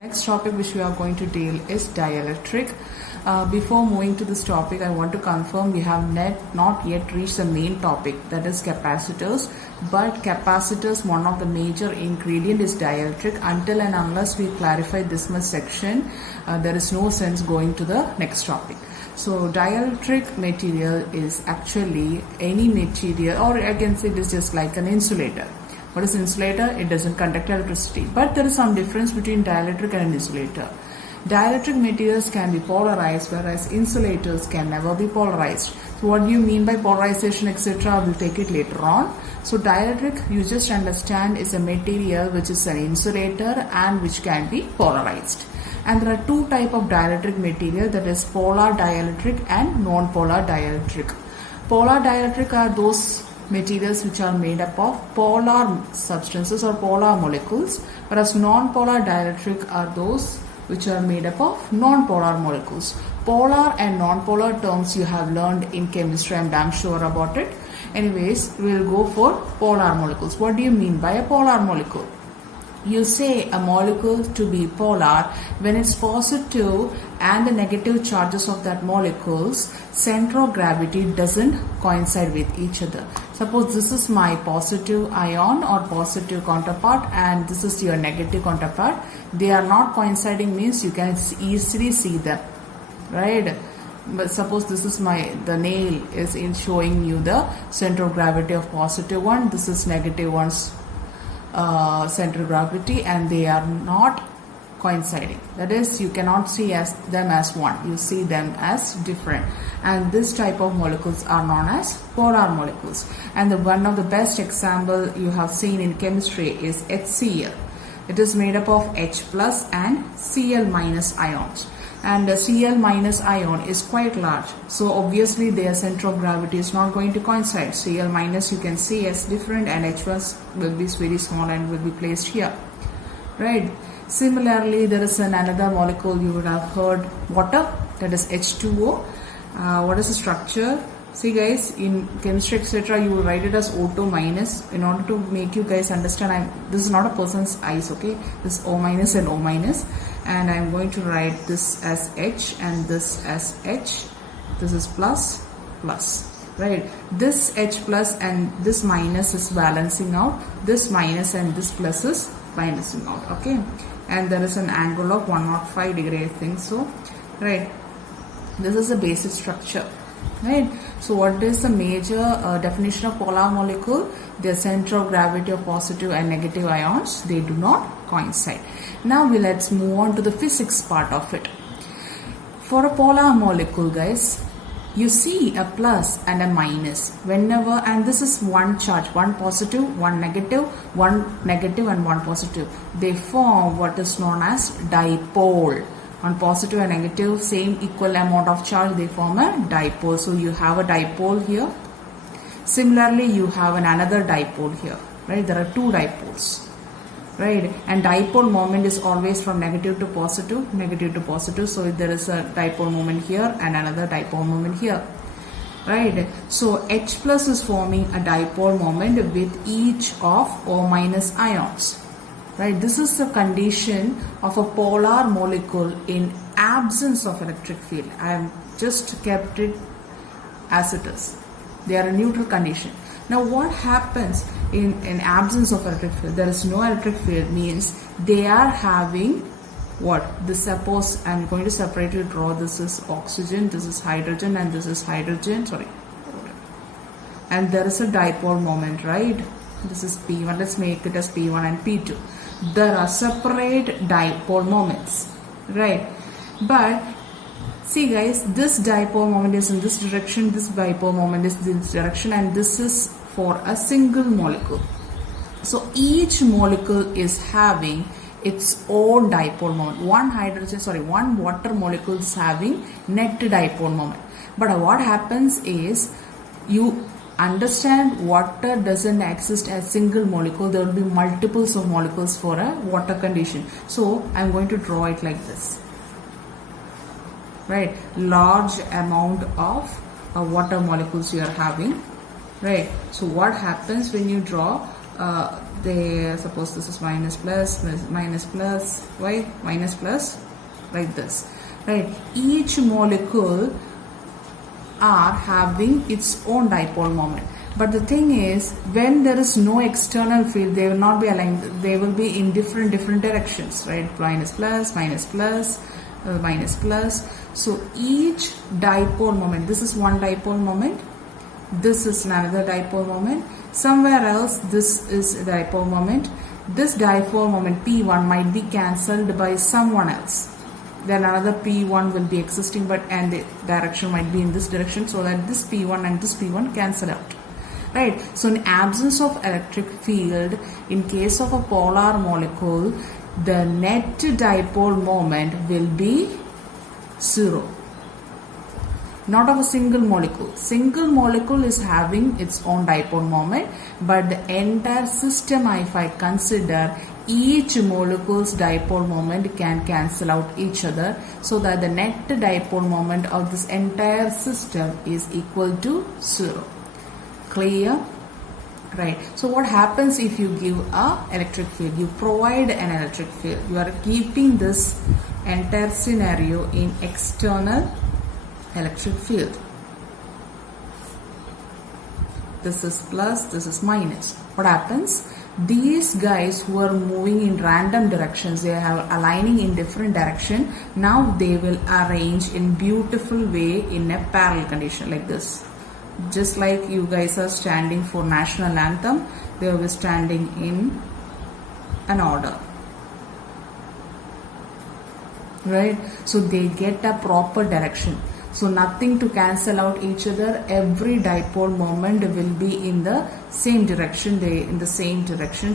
Next topic which we are going to deal is dielectric. Before moving to this topic, I want to confirm we have not yet reached the main topic, that is capacitors. But capacitors, one of the major ingredient is dielectric. Until and unless we clarify this much section, there is no sense going to the next topic. So dielectric material is actually any material, or I can say this just like an insulator. What is insulator? It doesn't conduct electricity. But there is some difference between dielectric and an insulator. Dielectric materials can be polarized, whereas insulators can never be polarized. So what do you mean by polarization, etc.? We'll take it later on. So dielectric, you just understand, is a material which is an insulator and which can be polarized. And there are two types of dielectric material, that is polar dielectric and non-polar dielectric. Polar dielectric are those materials which are made up of polar substances or polar molecules, whereas non-polar dielectric are those which are made up of non-polar molecules. Polar and non-polar terms you have learned in chemistry, I'm damn sure about it. Anyways, we'll go for polar molecules. What do you mean by a polar molecule? You say a molecule to be polar when its positive and the negative charges of that molecule's center of gravity doesn't coincide with each other. Suppose this is my positive ion or positive counterpart and this is your negative counterpart. They are not coinciding means you can easily see them, right? But suppose this is the nail is in showing you the center of gravity of positive one. This is negative one's center of gravity, and they are not coinciding. That is, you cannot see them as one. You see them as different. And this type of molecules are known as polar molecules. And one of the best example you have seen in chemistry is HCl. It is made up of H plus and Cl minus ions. And the Cl minus ion is quite large. So obviously their center of gravity is not going to coincide. Cl minus you can see as different and H plus will be very small and will be placed here. Right. Similarly, there is another molecule you would have heard, water, that is H2O. What is the structure? See guys, in chemistry etc. you will write it as O2 minus in order to make you guys understand. This is not a person's eyes, okay? This is O minus and O minus. And I'm going to write this as H and this as H. This is plus, plus, right? This H plus and this minus is balancing out. This minus and this plus is minusing out, okay? And there is an angle of 105 degree, I think so, right? This is the basic structure, right? So what is the major definition of polar molecule? Their center of gravity of positive and negative ions, they do not coincide. Now let's move on to the physics part of it. For a polar molecule, guys, you see a plus and a minus whenever, and this is one charge, one positive, one negative and one positive. They form what is known as dipole. On positive and negative, same equal amount of charge, they form a dipole. So you have a dipole here. Similarly, you have another dipole here, right? There are two dipoles, right? And dipole moment is always from negative to positive, negative to positive. So there is a dipole moment here and another dipole moment here, right? So H plus is forming a dipole moment with each of O minus ions. Right, this is the condition of a polar molecule in absence of electric field. I have just kept it as it is. They are a neutral condition. Now what happens in absence of electric field? There is no electric field means they are having what? This, suppose I am going to separately draw. This is oxygen, this is hydrogen, and this is hydrogen, sorry. And there is a dipole moment, right? This is P1, let's make it as P1 and P2. There are separate dipole moments, right? But see guys, this dipole moment is in this direction, this dipole moment is in this direction, and this is for a single molecule. So each molecule is having its own dipole moment. One water molecule is having net dipole moment. But what happens is, you understand water doesn't exist as single molecule. There will be multiples of molecules for a water condition. So I'm going to draw it like this, right? Large amount of water molecules you are having, right? So what happens when you draw they suppose this is minus plus, why minus plus, like this, right? Each molecule are having its own dipole moment. But the thing is, when there is no external field, they will not be aligned. They will be in different directions, right? Minus plus, minus plus, minus plus. So each dipole moment, this is one dipole moment, this is another dipole moment, somewhere else this is a dipole moment. This dipole moment P1 might be cancelled by someone else. Then another P1 will be existing, but and the direction might be in this direction, so that this P1 and this P1 cancel out. Right. So in absence of electric field, in case of a polar molecule, the net dipole moment will be 0. Not of a single molecule. Single molecule is having its own dipole moment, but the entire system, if I consider, each molecule's dipole moment can cancel out each other, so that the net dipole moment of this entire system is equal to 0. Clear? Right. So what happens if you give a electric field? You provide an electric field. You are keeping this entire scenario in external electric field. This is plus, this is minus. What happens? These guys who are moving in random directions, they are aligning in different direction. Now they will arrange in beautiful way in a parallel condition like this. Just like you guys are standing for national anthem, they will be standing in an order, right? So they get a proper direction. So nothing to cancel out each other. Every dipole moment will be in the same direction,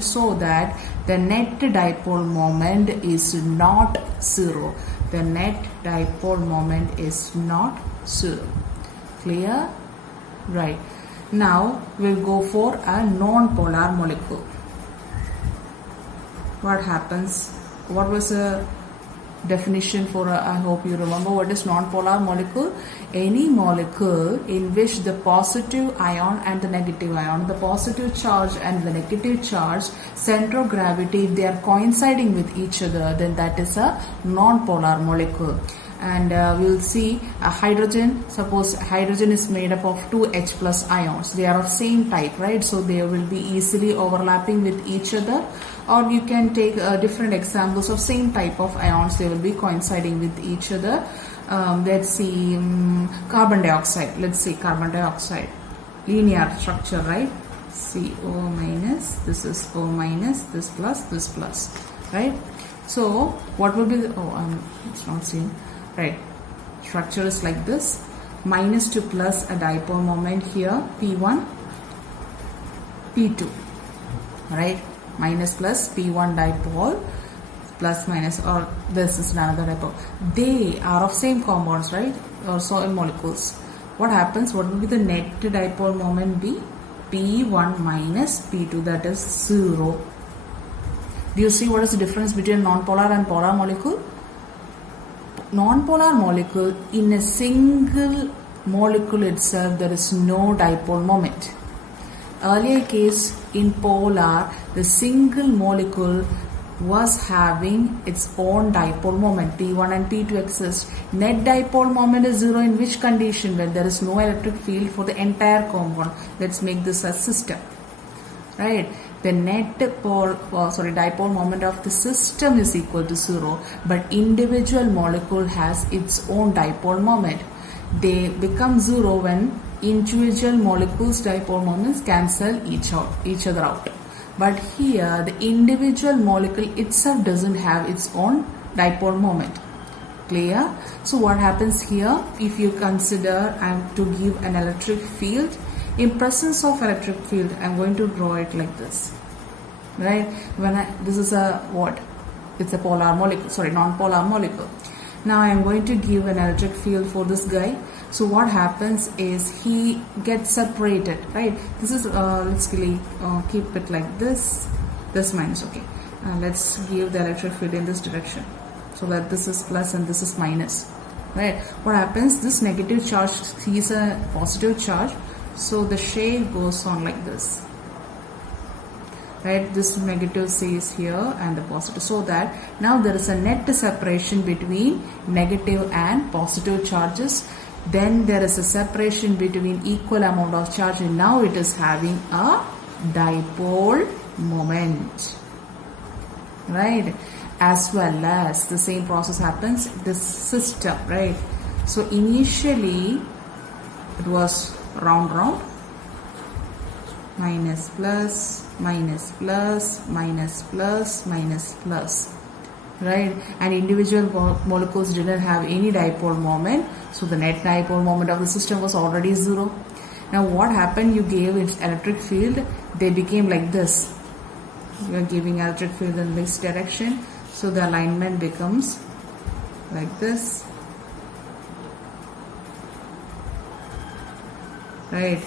so that the net dipole moment is not 0. The net dipole moment is not 0. Clear? Right. Now we'll go for a non-polar molecule. What happens? What was the definition for I hope you remember what is non-polar molecule? Any molecule in which the positive ion and the negative ion, the positive charge and the negative charge, center of gravity, if they are coinciding with each other, then that is a non-polar molecule. And we'll see a hydrogen. Suppose hydrogen is made up of two H plus ions. They are of same type, right? So they will be easily overlapping with each other. Or you can take different examples of same type of ions. They will be coinciding with each other. Let's see carbon dioxide. Let's see carbon dioxide. Linear structure, right? CO minus, this is O minus, this plus, right? So what will be the, it's not seen. Right, structure is like this, minus to plus a dipole moment here, P1, P2, right, minus plus P1 dipole, plus minus, or this is another dipole. They are of same compounds, right, or same molecules. What happens? What will be the net dipole moment be? P1 minus P2, that is 0. Do you see what is the difference between non-polar and polar molecule? Non-polar molecule, in a single molecule itself, there is no dipole moment. Earlier case, in polar, the single molecule was having its own dipole moment. P1 and P2 exist. Net dipole moment is 0 in which condition? When there is no electric field for the entire compound. Let's make this a system, right? The net dipole moment of the system is equal to 0, but individual molecule has its own dipole moment. They become 0 when individual molecules' dipole moments cancel each other out. But here the individual molecule itself doesn't have its own dipole moment. Clear? So what happens here? If you consider to give an electric field, in presence of electric field, I'm going to draw it like this, right? This is a what? It's a polar molecule, non-polar molecule. Now I'm going to give an electric field for this guy. So what happens is he gets separated, right? This is let's really keep it like this. This minus, okay. Let's give the electric field in this direction, so that this is plus and this is minus, right? What happens? This negative charge sees a positive charge. So the shade goes on like this. right? This negative stays here and the positive, so that now there is a net separation between negative and positive charges. Then there is a separation between equal amount of charge, and now it is having a dipole moment, right? As well as the same process happens this system, right? So initially it was round, minus plus, minus plus, minus plus, minus plus, right? And individual molecules didn't have any dipole moment, so the net dipole moment of the system was already 0. Now what happened? You gave its electric field, they became like this. You are giving electric field in this direction, so the alignment becomes like this, right?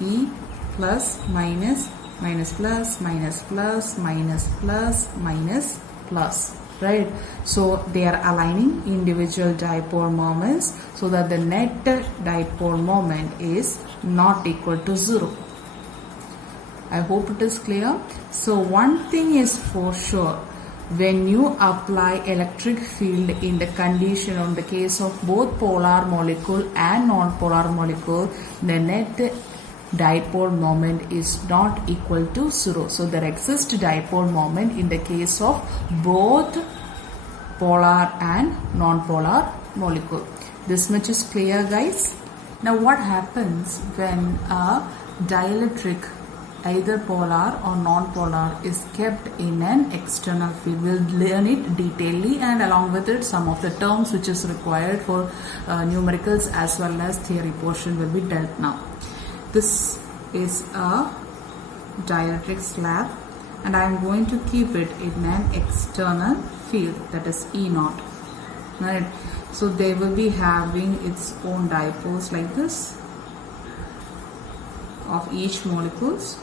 E plus minus, minus plus, minus plus, minus plus, minus plus, right? So they are aligning individual dipole moments so that the net dipole moment is not equal to 0. I hope it is clear. So one thing is for sure, when you apply electric field in the condition on the case of both polar molecule and non-polar molecule, the net dipole moment is not equal to 0. So there exists dipole moment in the case of both polar and non-polar molecule. This much is clear, guys. Now what happens when a dielectric, either polar or non-polar, is kept in an external field? We'll learn it detailedly, and along with it some of the terms which is required for numericals as well as theory portion will be dealt now. This is a dielectric slab and I am going to keep it in an external field, that is E0, right? So they will be having its own dipoles like this of each molecules,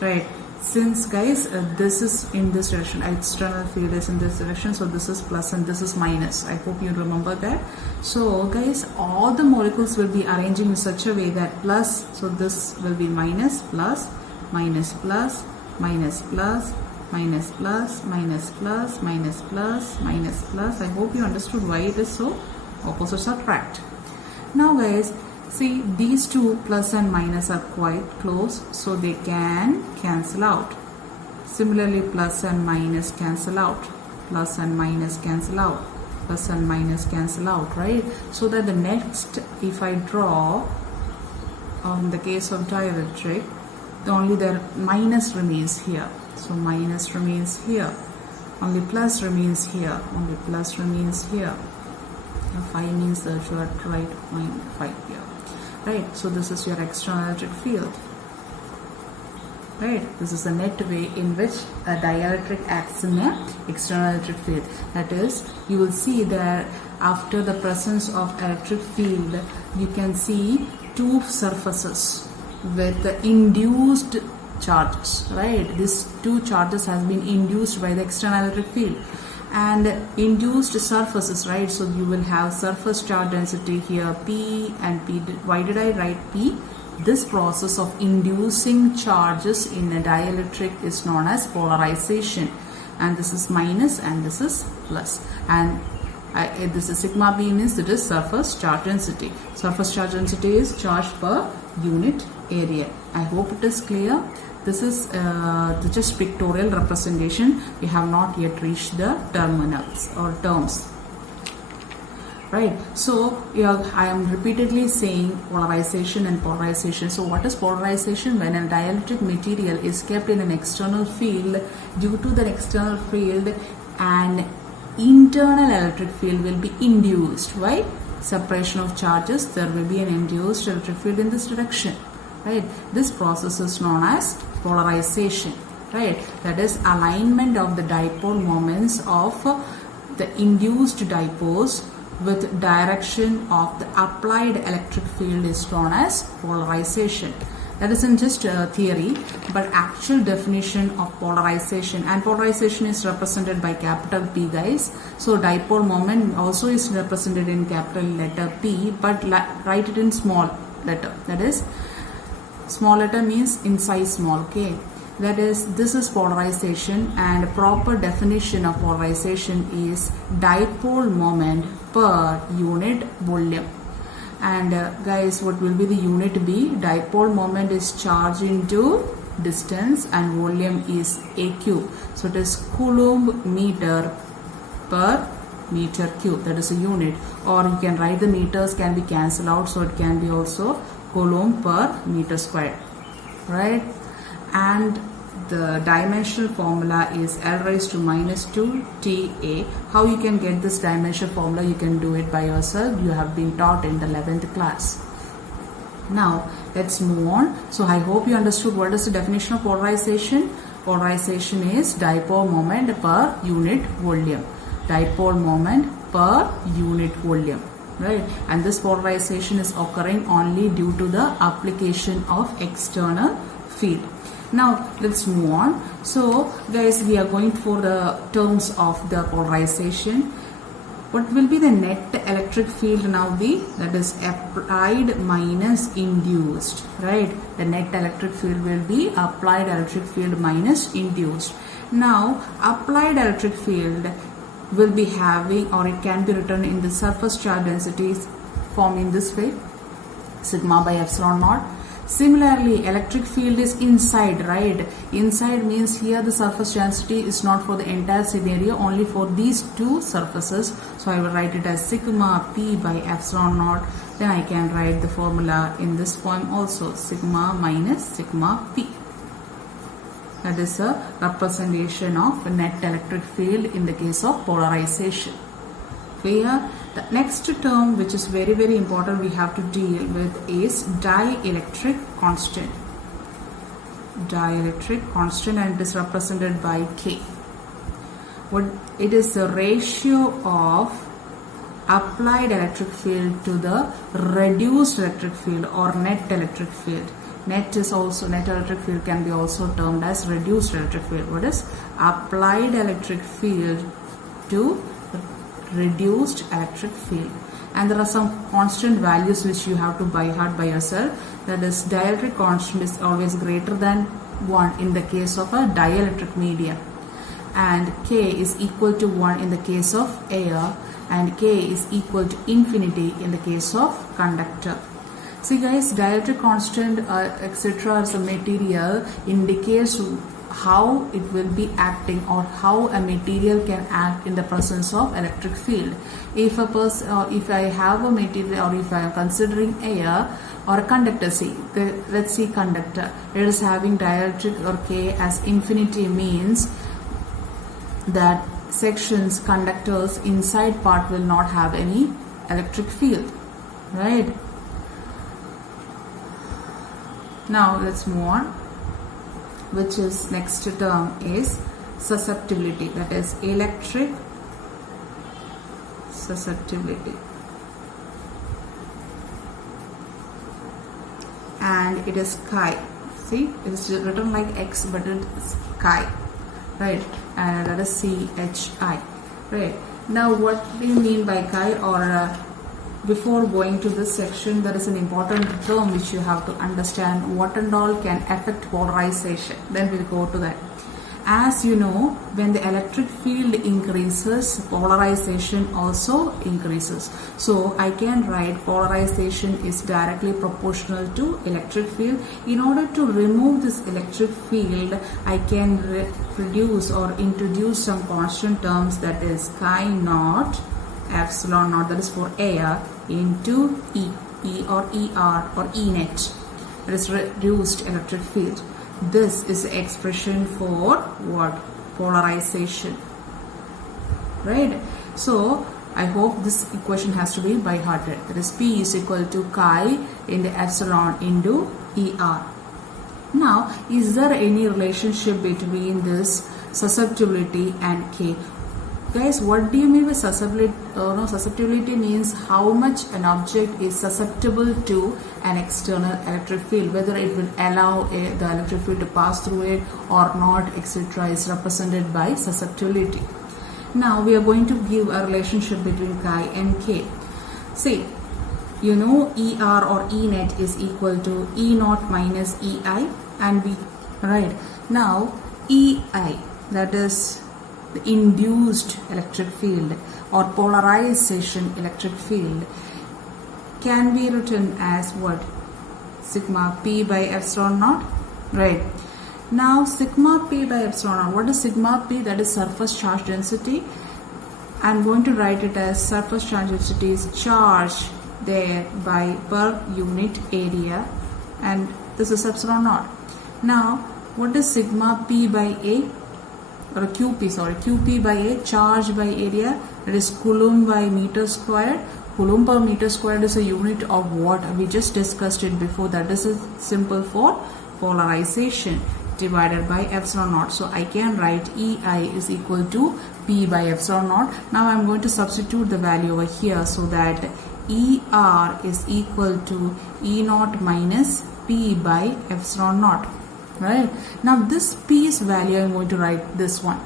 right? Since guys this is in this direction, external field is in this direction, so this is plus and this is minus. I hope you remember that. So guys, all the molecules will be arranging in such a way that plus, so this will be minus, plus, minus, plus, minus, plus, minus, plus, minus, plus, minus, plus, minus, plus. I hope you understood why it is so. Opposites attract. Now guys, see, these two plus and minus are quite close, so they can cancel out. Similarly, plus and minus cancel out, plus and minus cancel out, plus and minus cancel out, right? So that the next, if I draw in the case of dielectric, only the minus remains here, so minus remains here, only plus remains here, only plus remains here. Now 5 means that you are right, 5 here. Right, so this is your external electric field, right? This is the net way in which a dielectric acts in an external electric field. That is, you will see that after the presence of electric field, you can see two surfaces with the induced charges, right? These two charges has been induced by the external electric field. And induced surfaces, right? So you will have surface charge density here, P and P. Why did I write P? This process of inducing charges in a dielectric is known as polarization. And this is minus and this is plus. And this is sigma B means it is surface charge density. Surface charge density is charge per unit area. I hope it is clear. This is just pictorial representation. We have not yet reached the terminals or terms, right? So I am repeatedly saying polarization and polarization. So what is polarization? When a dielectric material is kept in an external field, due to the external field, an internal electric field will be induced. Why? Separation of charges, there will be an induced electric field in this direction, right? This process is known as polarization, right? That is alignment of the dipole moments of the induced dipoles with direction of the applied electric field is known as polarization. That isn't just a theory, but actual definition of polarization. And polarization is represented by capital P, guys. So dipole moment also is represented in capital letter P, but write it in small letter. That is, Small letter means in size small, okay? That is, this is polarization, and proper definition of polarization is dipole moment per unit volume. And guys, what will be the unit be? Dipole moment is charge into distance and volume is AQ. So it is Coulomb meter per meter cube. That is a unit. Or you can write the meters can be cancelled out, so it can be also Coulomb per meter square, right? And the dimensional formula is L raised to minus 2 TA. How you can get this dimensional formula? You can do it by yourself. You have been taught in the 11th class. Now let's move on. So I hope you understood what is the definition of polarization. Polarization is dipole moment per unit volume. Dipole moment per unit volume, right? And this polarization is occurring only due to the application of external field. Now let's move on. So guys, we are going for the terms of the polarization. What will be the net electric field now be? That is applied minus induced, right? The net electric field will be applied electric field minus induced. Now applied electric field will be having, or it can be written in the surface charge densities form in this way, sigma by epsilon naught. Similarly, electric field is inside, right? Inside means here the surface density is not for the entire scenario, only for these two surfaces. So I will write it as sigma P by epsilon naught. Then I can write the formula in this form also, sigma minus sigma P. That is a representation of net electric field in the case of polarization. Clear? The next term, which is very, very important, we have to deal with is dielectric constant. Dielectric constant, and it is represented by K. What it is the ratio of applied electric field to the reduced electric field or net electric field. Net electric field can be also termed as reduced electric field. What is applied electric field to reduced electric field? And there are some constant values which you have to by heart by yourself. That is, dielectric constant is always greater than 1 in the case of a dielectric medium, and K is equal to 1 in the case of air, and K is equal to infinity in the case of conductor. See guys, dielectric constant etc. as a material indicates how it will be acting, or how a material can act in the presence of electric field. If I have a material, or if I am considering air or a conductor, let's see conductor, it is having dielectric or K as infinity, means that sections, conductors inside part will not have any electric field, right? Now let's move on, which is next term is susceptibility, that is electric susceptibility, and it is chi. See, it is written like X, but it is chi, right? And that is CHI, right? Now what do you mean by chi? Or before going to this section, there is an important term which you have to understand, what and all can affect polarization. Then we'll go to that. As you know, when the electric field increases, polarization also increases. So I can write polarization is directly proportional to electric field. In order to remove this electric field, I can reduce or introduce some constant terms, that is chi naught epsilon naught, that is for air, into E or ER or E net, that is reduced electric field. This is the expression for what? Polarization, right? So I hope this equation has to be by hearted. That is P is equal to chi into epsilon into ER. Now, is there any relationship between this susceptibility and K? Guys, what do you mean by susceptibility? Susceptibility means how much an object is susceptible to an external electric field, whether it will allow the electric field to pass through it or not, etc. is represented by susceptibility. Now we are going to give a relationship between chi and K. See, you know ER or E net is equal to E naught minus EI, and we, right, now EI, that is the induced electric field or polarization electric field, can be written as what? Sigma P by epsilon naught, right? Now sigma P by epsilon naught, what is sigma P? That is surface charge density. I'm going to write it as surface charge density is charge there by per unit area, and this is epsilon naught. Now what is sigma P by A, or QP, sorry, QP by A, charge by area, that is coulomb by meter square. Coulomb per meter squared is a unit of what? We just discussed it before, that is a symbol for polarization, divided by epsilon naught. So I can write EI is equal to P by epsilon naught. Now I am going to substitute the value over here, so that ER is equal to E naught minus P by epsilon naught, right? Now this P's value I am going to write this one.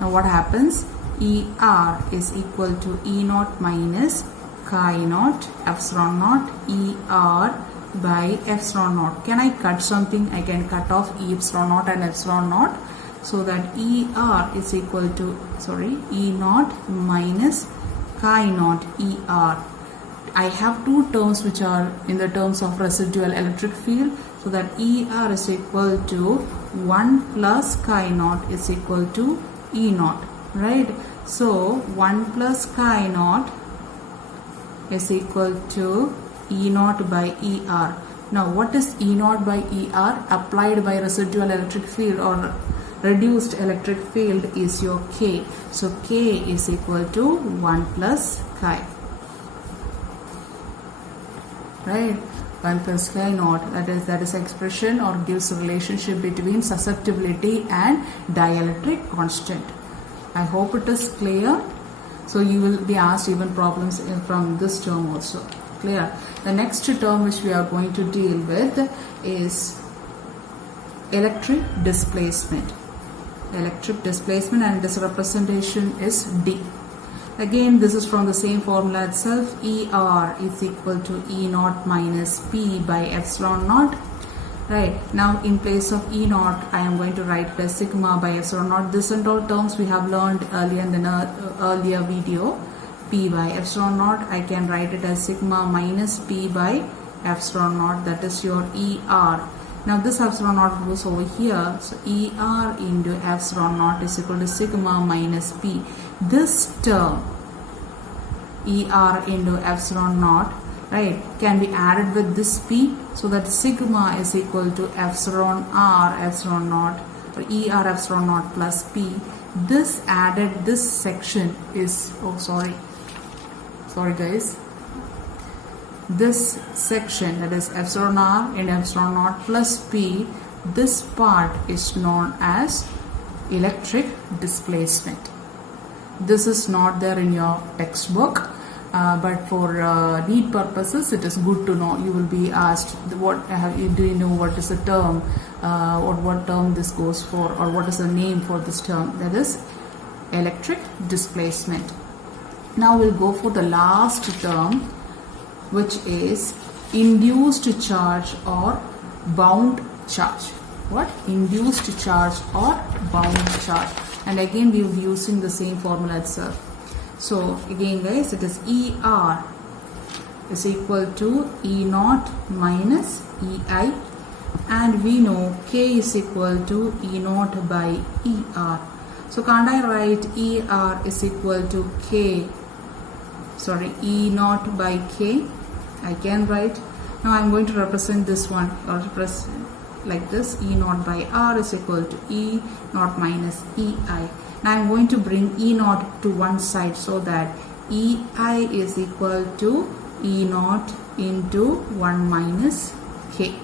Now what happens? ER is equal to E naught minus chi naught epsilon naught ER by epsilon naught. Can I cut something? I can cut off E epsilon naught and epsilon naught, so that ER is equal to, sorry, E naught minus chi naught ER. I have two terms which are in the terms of residual electric field, so that ER is equal to 1 plus chi naught is equal to E naught, right? So 1 plus chi naught is equal to E naught by ER. Now what is E naught by ER? Applied by residual electric field or reduced electric field is your K. So K is equal to 1 plus chi. Right? 1 plus chi naught, that is expression or gives a relationship between susceptibility and dielectric constant. I hope it is clear. So you will be asked even problems from this term also. Clear? The next term which we are going to deal with is electric displacement. Electric displacement, and this representation is D. Again, this is from the same formula itself. ER is equal to E naught minus P by epsilon naught. Right, now in place of E naught I am going to write the sigma by epsilon naught. This and all terms we have learned earlier in the earlier video. P by epsilon naught, I can write it as sigma minus P by epsilon naught, that is your ER. Now this epsilon naught goes over here, so ER into epsilon naught is equal to sigma minus P. This term ER into epsilon naught, right, can be added with this P, so that sigma is equal to epsilon R epsilon naught, or ER epsilon naught plus P. This added, this section is, oh sorry guys, this section, that is epsilon R and epsilon naught plus P, this part is known as electric displacement. This is not there in your textbook, but for need purposes it is good to know. You will be asked, do you know what is the term, or what term this goes for, or what is the name for this term? That is electric displacement. Now we'll go for the last term, which is induced charge or bound charge. What? Induced charge or bound charge. And again we will be using the same formula itself. So again guys, it is ER is equal to E naught minus EI, and we know K is equal to E naught by ER. So can't I write ER is equal to E naught by K? I can write. Now I am going to represent this one, or represent like this. E naught by R is equal to E naught minus EI. Now I am going to bring E naught to one side, so that EI is equal to E naught into 1 minus K.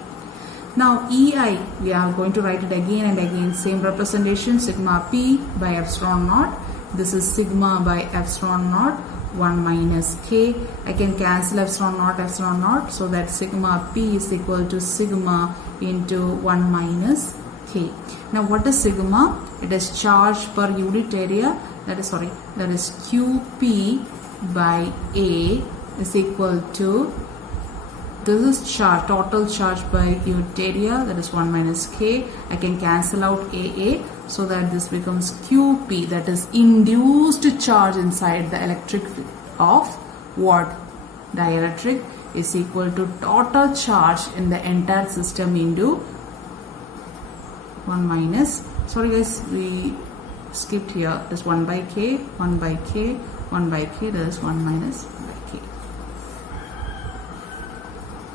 Now EI, we are going to write it again and again, same representation, sigma P by epsilon naught. This is sigma by epsilon naught 1 minus K. I can cancel epsilon naught, so that sigma P is equal to sigma into 1 minus K. Now what is sigma? It is charge per unit area, that is QP by A is equal to, this is charge, total charge by unit area, that is 1 minus K. I can cancel out AA, so that this becomes QP, that is induced charge inside the electric field of what? Dielectric, is equal to total charge in the entire system into 1 minus, sorry guys, we skipped here, this 1 by K, 1 by K, 1 by K, that is 1 minus 1 by K.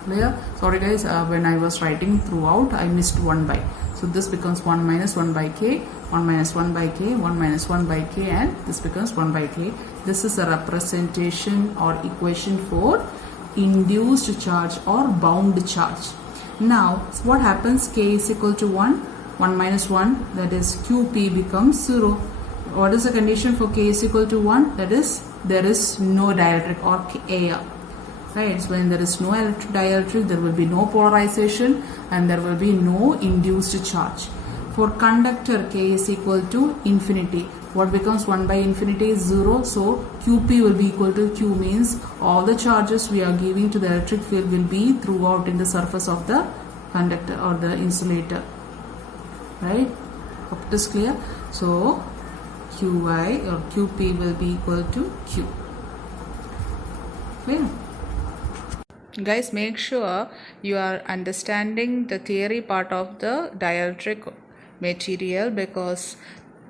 Clear? Sorry guys, when I was writing throughout, I missed 1 by. So this becomes 1 minus 1 by K, 1 minus 1 by K, 1 minus 1 by K, and this becomes 1 by K. This is a representation or equation for induced charge or bound charge. Now, what happens? K is equal to 1, 1 minus 1, that is QP becomes 0. What is the condition for K is equal to 1? That is, there is no dielectric or AR. Right, so when there is no dielectric, there will be no polarization and there will be no induced charge. For conductor, K is equal to infinity. What becomes 1 by infinity is 0. So QP will be equal to Q, means all the charges we are giving to the electric field will be throughout in the surface of the conductor or the insulator. Right? Hope it is clear. So QI or QP will be equal to Q. Clear? Guys, make sure you are understanding the theory part of the dielectric material, because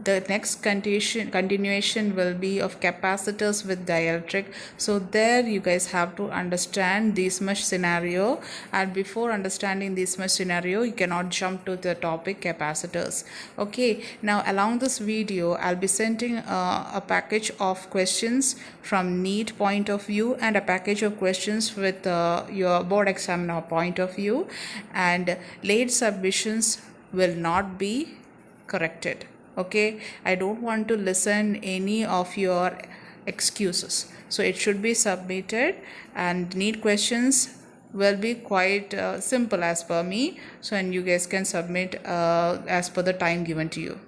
the next continuation will be of capacitors with dielectric. So there you guys have to understand this much scenario, and before understanding this much scenario you cannot jump to the topic capacitors. Okay, now along this video I'll be sending a package of questions from NEET point of view and a package of questions with your board examiner point of view, and late submissions will not be corrected. Okay, I don't want to listen any of your excuses, so it should be submitted, and NEET questions will be quite simple as per me, so and you guys can submit as per the time given to you.